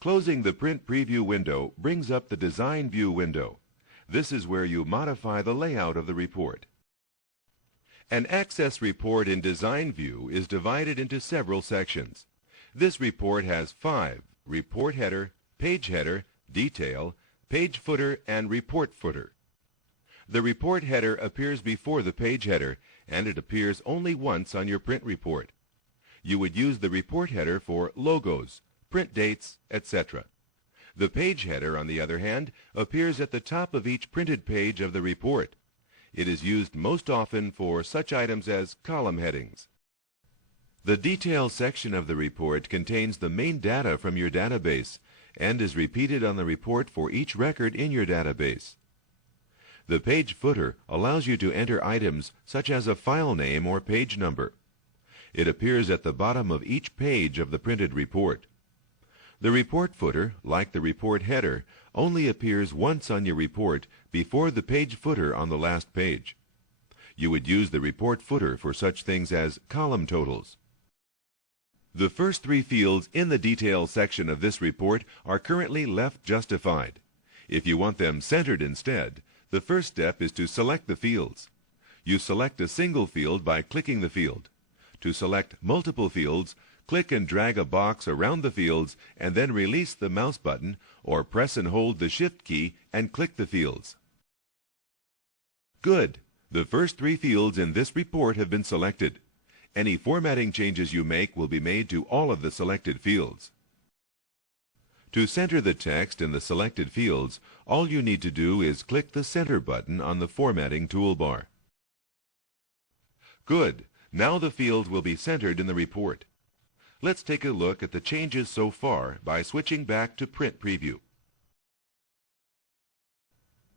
Closing the Print Preview window brings up the Design View window. This is where you modify the layout of the report. An Access report in Design View is divided into several sections. This report has 5: Report Header, Page Header, Detail, Page Footer, and Report Footer. The report header appears before the page header, and it appears only once on your print report. You would use the report header for logos, print dates, etc. The page header, on the other hand, appears at the top of each printed page of the report. It is used most often for such items as column headings. The detail section of the report contains the main data from your database and is repeated on the report for each record in your database. The page footer allows you to enter items such as a file name or page number. It appears at the bottom of each page of the printed report. The report footer, like the report header, only appears once on your report before the page footer on the last page. You would use the report footer for such things as column totals. The first 3 fields in the detail section of this report are currently left justified. If you want them centered instead, the first step is to select the fields. You select a single field by clicking the field. To select multiple fields, click and drag a box around the fields and then release the mouse button or press and hold the Shift key and click the fields. Good! The first 3 fields in this report have been selected. Any formatting changes you make will be made to all of the selected fields. To center the text in the selected fields, all you need to do is click the Center button on the Formatting toolbar. Good! Now the fields will be centered in the report. Let's take a look at the changes so far by switching back to Print Preview.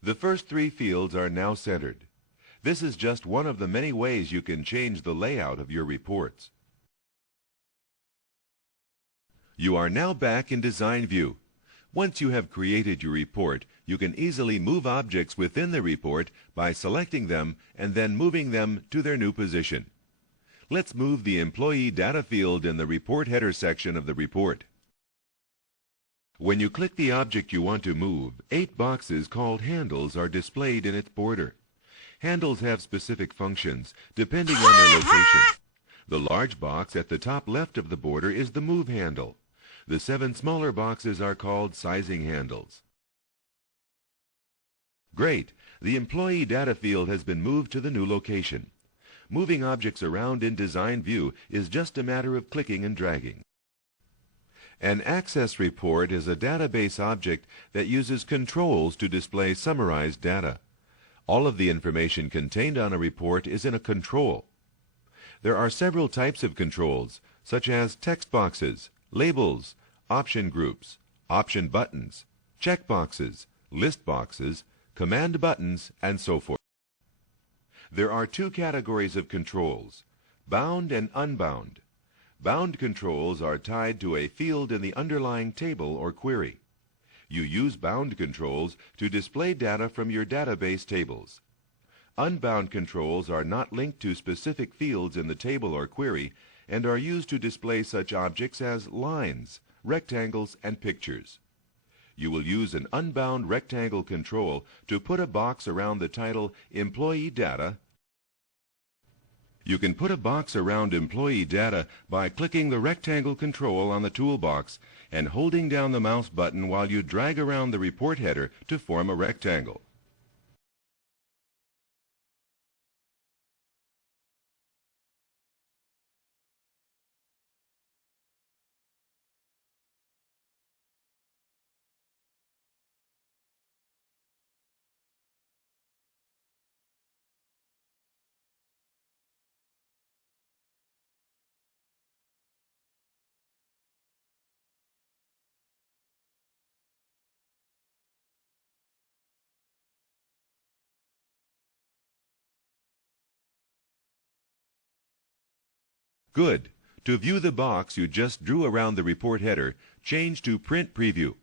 The first 3 fields are now centered. This is just one of the many ways you can change the layout of your reports. You are now back in Design View. Once you have created your report, you can easily move objects within the report by selecting them and then moving them to their new position. Let's move the Employee Data field in the Report Header section of the report. When you click the object you want to move, 8 boxes called handles are displayed in its border. Handles have specific functions depending on their location. The large box at the top left of the border is the Move handle. The 7 smaller boxes are called sizing handles. Great! The Employee Data field has been moved to the new location. Moving objects around in Design View is just a matter of clicking and dragging. An Access report is a database object that uses controls to display summarized data. All of the information contained on a report is in a control. There are several types of controls, such as text boxes, labels, option groups, option buttons, checkboxes, list boxes, command buttons, and so forth. There are 2 categories of controls, bound and unbound. Bound controls are tied to a field in the underlying table or query. You use bound controls to display data from your database tables. Unbound controls are not linked to specific fields in the table or query and are used to display such objects as lines, rectangles, and pictures. You will use an unbound rectangle control to put a box around the title Employee Data. You can put a box around Employee Data by clicking the rectangle control on the toolbox and holding down the mouse button while you drag around the report header to form a rectangle. Good. To view the box you just drew around the report header, change to Print Preview.